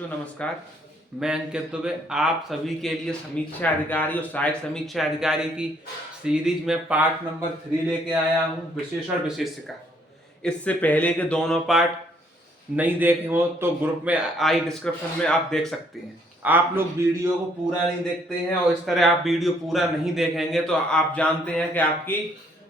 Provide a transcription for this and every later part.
तो नमस्कार। मैं अंकित दुबे आप सभी के लिए समीक्षा अधिकारी और सहायक समीक्षा अधिकारी की सीरीज में पार्ट नंबर 3 लेके आया हूँ, विशेषण विशेषिका। इससे पहले के दोनों पार्ट नहीं देखे हो तो ग्रुप में आई डिस्क्रिप्शन में आप देख सकते हैं। आप लोग वीडियो को पूरा नहीं देखते हैं और इस तरह आप वीडियो पूरा नहीं देखेंगे तो आप जानते हैं कि आपकी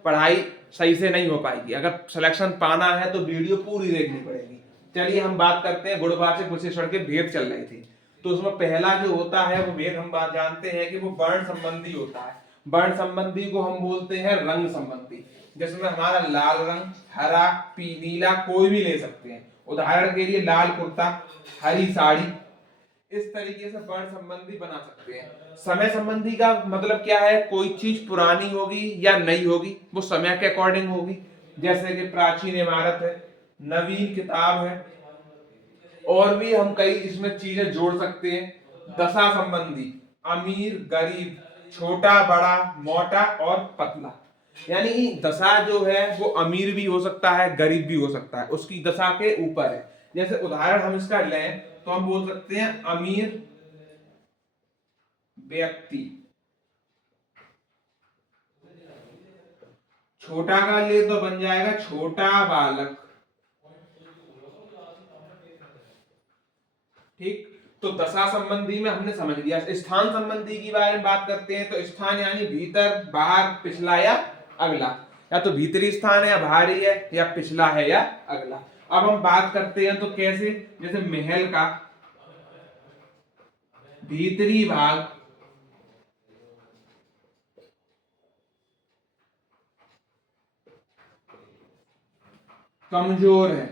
पढ़ाई सही से नहीं हो पाएगी। अगर सिलेक्शन पाना है तो वीडियो पूरी देखनी पड़ेगी। चलिए हम बात करते हैं, गुणवाचक विशेषण के भेद चल रही थी तो उसमें पहला जो होता है वो भेद हम बात जानते हैं कि वो वर्ण संबंधी होता है। वर्ण संबंधी को हम बोलते हैं रंग संबंधी, जिसमें हमारा लाल रंग, हरा, नीला कोई भी ले सकते हैं। उदाहरण के लिए लाल कुर्ता, हरी साड़ी, इस तरीके से वर्ण संबंधी बना सकते हैं। समय संबंधी का मतलब क्या है? कोई चीज पुरानी होगी या नई होगी, वो समय के अकॉर्डिंग होगी। जैसे कि प्राचीन इमारत है, नवीन किताब है, और भी हम कई इसमें चीजें जोड़ सकते हैं। दशा संबंधी, अमीर गरीब, छोटा बड़ा, मोटा और पतला। यानी दशा जो है वो अमीर भी हो सकता है, गरीब भी हो सकता है, उसकी दशा के ऊपर है। जैसे उदाहरण हम इसका लें तो हम बोल सकते हैं अमीर व्यक्ति। छोटा का ले तो बन जाएगा छोटा बालक। ठीक, तो दशा संबंधी में हमने समझ लिया। स्थान संबंधी की बारे में बात करते हैं तो स्थान यानी भीतर, बाहर, पिछला या अगला। या तो भीतरी स्थान है या बाहरी है, या पिछला है या अगला। अब हम बात करते हैं तो कैसे, जैसे महल का भीतरी भाग कमजोर है,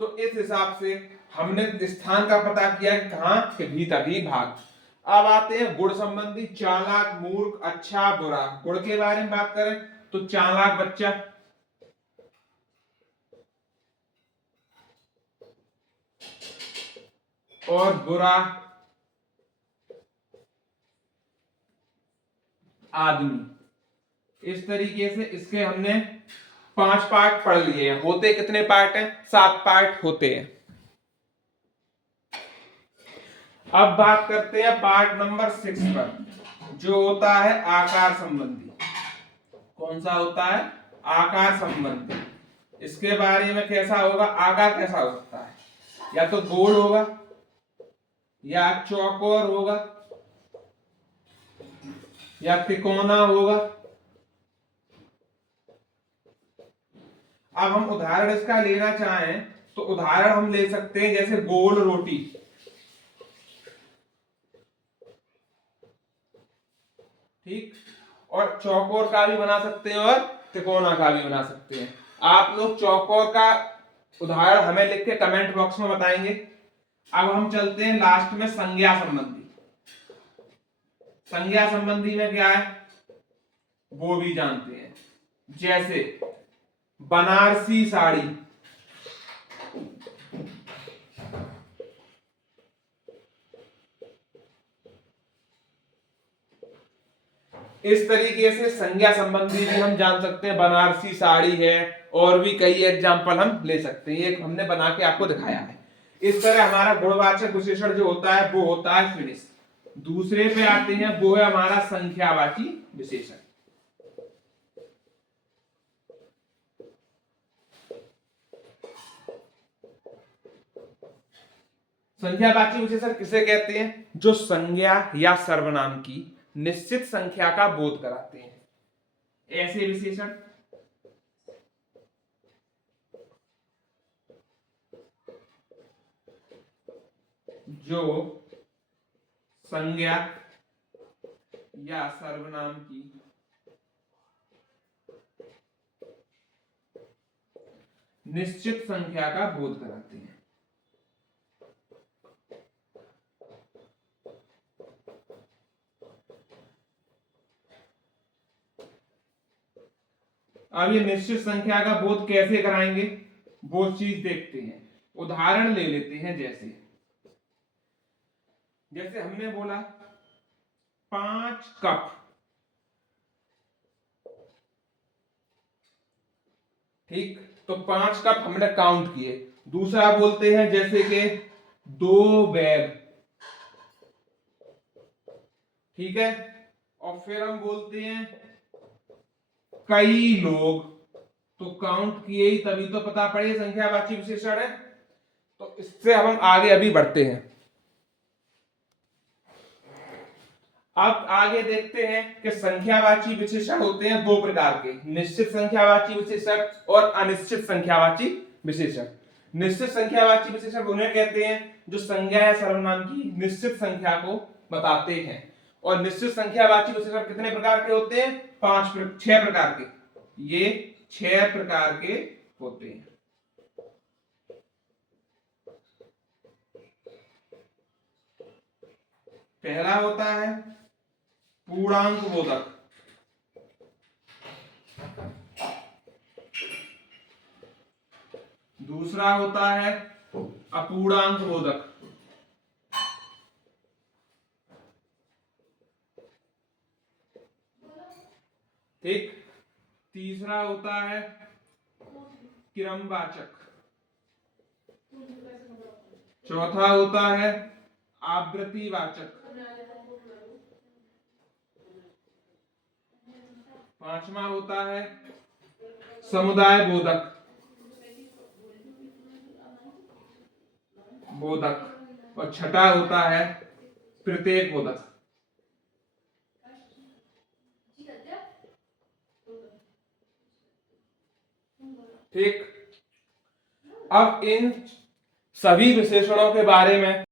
तो इस हिसाब से हमने स्थान का पता किया कि कहां के भीतरी भाग। अब आते हैं गुण संबंधी, चालाक, मूर्ख, अच्छा, बुरा। गुण के बारे में बात करें तो चालाक बच्चा, और बुरा आदमी। इस तरीके से इसके हमने 5 पार्ट पढ़ लिए हैं। होते कितने पार्ट हैं? 7 पार्ट होते हैं। अब बात करते हैं पार्ट नंबर 6 पर, जो होता है आकार संबंधी। कौन सा होता है? आकार संबंधी। इसके बारे में कैसा होगा? आकार कैसा हो सकता है? या तो गोल होगा, या चौकोर होगा, या तिकोना होगा। अब हम उदाहरण इसका लेना चाहें तो उदाहरण हम ले सकते हैं, जैसे गोल रोटी। ठीक, और चौकोर का भी बना सकते हैं और तिकोना का भी बना सकते हैं। आप लोग चौकोर का उदाहरण हमें लिख के कमेंट बॉक्स में बताएंगे। अब हम चलते हैं लास्ट में संज्ञा संबंधी। संज्ञा संबंधी में क्या है वो भी जानते हैं। जैसे बनारसी साड़ी, इस तरीके से संज्ञा संबंधी भी हम जान सकते हैं। बनारसी साड़ी है, और भी कई एग्जाम्पल हम ले सकते हैं, एक हमने बना के आपको दिखाया है। इस तरह हमारा गुणवाचक विशेषण जो होता है वो होता है फिनिश। दूसरे पे आते हैं, वो है हमारा संख्यावाची विशेषण। संख्यावाची विशेषण किसे कहते हैं? जो संज्ञा या सर्वनाम की निश्चित संख्या का बोध कराते हैं, ऐसे विशेषण। जो संज्ञा या सर्वनाम की निश्चित संख्या का बोध कराते हैं। अब ये निश्चित संख्या का बोध कैसे कराएंगे वो चीज देखते हैं। उदाहरण ले लेते हैं, जैसे जैसे हमने बोला 5 कप। ठीक, तो 5 कप हमने काउंट किए। दूसरा बोलते हैं जैसे कि 2 बैग, ठीक है, और फिर हम बोलते हैं कई लोग, तो काउंट किए ही तभी तो पता पड़े संख्यावाची विशेषण है। तो इससे हम आगे अभी बढ़ते हैं। अब आगे देखते हैं कि संख्यावाची विशेषण होते हैं 2 प्रकार के, निश्चित संख्यावाची विशेषण और अनिश्चित संख्यावाची विशेषण। निश्चित संख्यावाची विशेषण उन्हें कहते हैं जो संज्ञा या सर्वनाम की निश्चित संख्या को बताते हैं। और निश्चित संख्यावाची विशेषण कितने प्रकार के होते हैं? 6 प्रकार के। ये 6 प्रकार के होते हैं। पहला होता है पूर्णांक बोधक, दूसरा होता है अपूर्णांक बोधक, ठीक, तीसरा होता है क्रमवाचक, चौथा होता है आवृत्तिवाचक, पांचवा होता है समुदाय बोधक और छठा होता है प्रत्येक बोधक। ठीक, अब इन सभी विशेषणों के बारे में